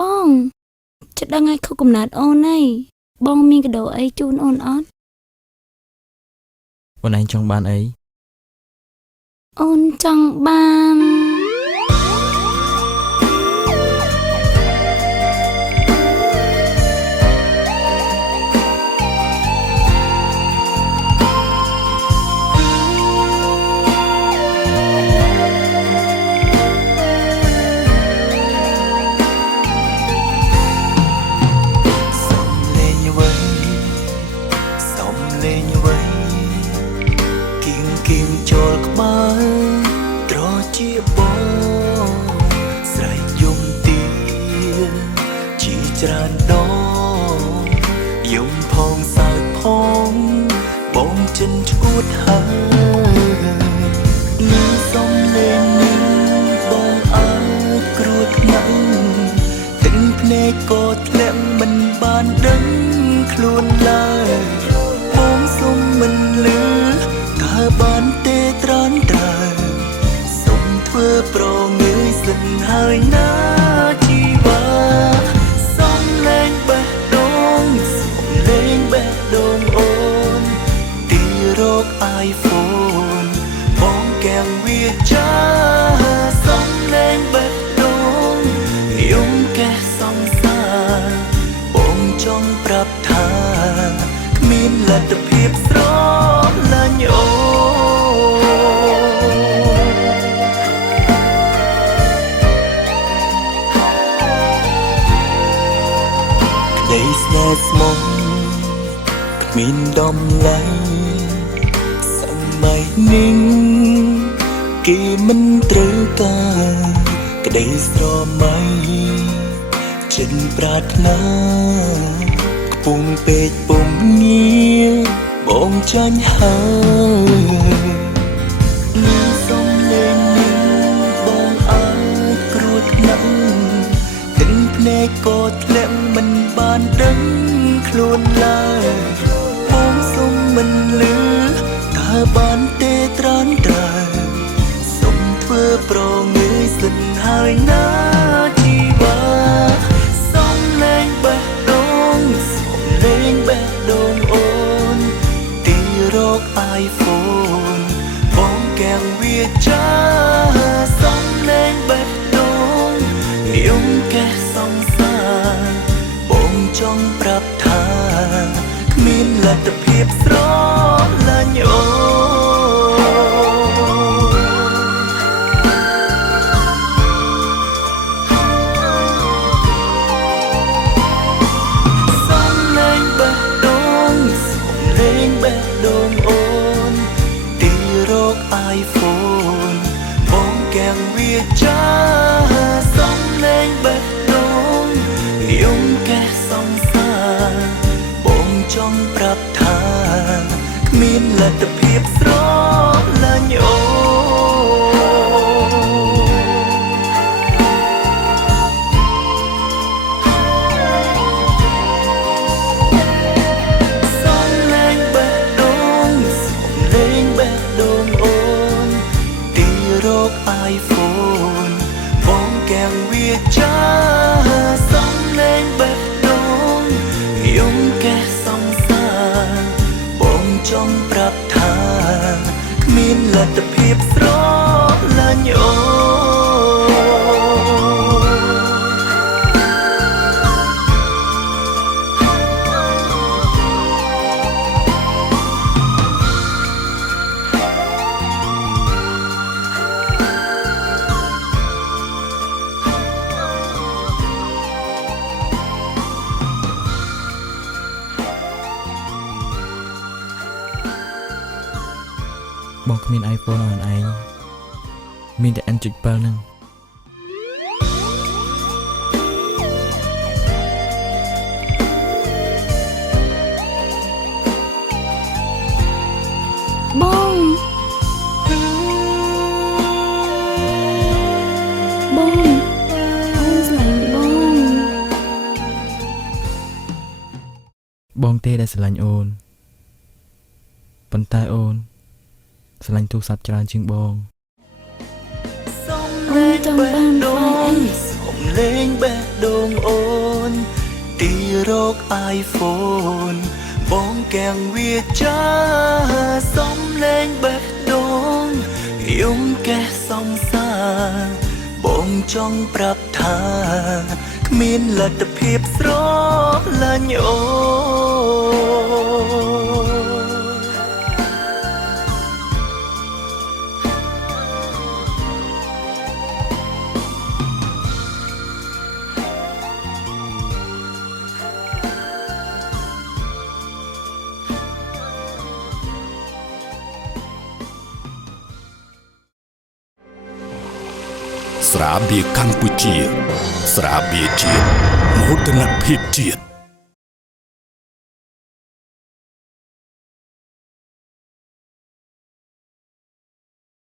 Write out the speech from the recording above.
បងចិត្តដឹងឲ្យខុសកំណត់អូនហើយបងមានកដោអីជូនអូនអត់អូនឯងចង់បានអីអូនចង់បានចូលក្បែរត្រជាបងស្រែកយំទាជាច្រើនដងយំផងសើចផងបងចិនឈួតហើយនឹងសំលេងនឹងបងអើយគ្រួតខ្លាំងទឹកភ្នែកក៏ធ្លាក់មិនបានដឹងខ្លួនឡើយបងសុំមិនលឺតើបានទេត្រានត្រើសុំធ្វើប្រងើយសិនហើយណាជីវ៉ាសំលេងបេះដូងសំលេងបេះដូងអូនទីរក iPhone បងកែងវាចាសំលេងបេះដូងយំកេះសង្សារបងចង់ប្រាប់ថាគ្មានលទ្ធភាពស្រឡាញ់អូក្តីស្នេហ៍ស្មងគ្មានដំឡៃសម័យនេះគេមិនត្រូវការក្តីស្រមៃចិនប្រាថ្នាខ្ពង់ពេកពុំងារបងចាញ់ហើយនឹងសំលេងនឹងបងអើយគ្រួតខ្លាំងទឹកភ្នែកក៏ធ្លាក់មិនបានដឹងខ្លួនឡើយបងសុំមិនលឺតើបានទេត្រានត្រើសុំធ្វើប្រងើយសិនហើយណាជីវ៉ាសំលេងបេះដូងសំលេងបេះដូងអូនទីរក iPhone បងកែងវាចាសំលេងបេះដូងយំកេះសង្សារបងចង់ប្រាប់ថាគ្មានលទ្ធភាពស្រឡាញ់អូiPhone បងកែងវាចាសំលេងបេះដូងយំកេះសង្សារបងចង់ប្រាប់ថាគ្មានលទ្ធភាពស្រឡាញ់អូiPhone បងកែងវាចាសំលេងបេះដូងយំកេះសង្សារបងចង់ប្រាប់ថាគ្មានលទ្ធភាពស្រឡាញ់អូបងគ្មាន iPhone អូនឯងមានតែ N7 ហ្នឹងបងអូនស្លាញ់បងទេដែលស្រឡាញ់អូនប៉ុន្តែអូនស្រឡាញ់ទូរស័ព្ទច្រើនជាងបងសំលេងបេះដូងសំ លេងបេះដូងអូនទីរក iPhone បងកាំងវាចាសំលេងបេះដូងយំកេះសំសាបងចង់ប្រាប់ថាគ្មានលទ្ធភាពស្រឡាញ់អូស្រាបៀរកម្ពុជាស្រាបៀរជាតិមោទនភាពជាតិ